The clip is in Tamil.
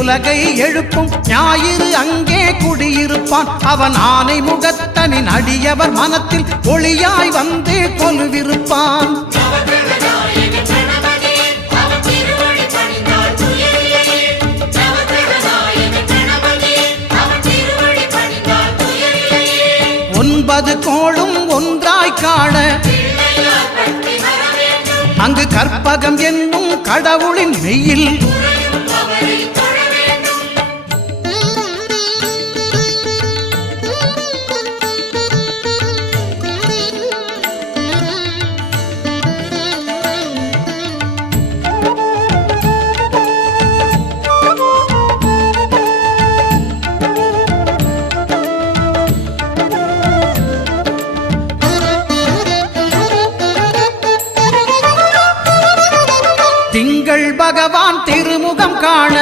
உலகை எழுப்பும் ஞாயிறு அங்கே குடியிருப்பான். அவன் ஆனை முகத்தனின் அடியவர் மனத்தில் ஒளியாய் வந்து கொலுவிருப்பான். ஒன்பது கோளும் ஒன்றாய் காண அங்கு கற்பகம் என்னும் கடவுளின் மெய்யில் திங்கள் பகவான் திருமுகம் காண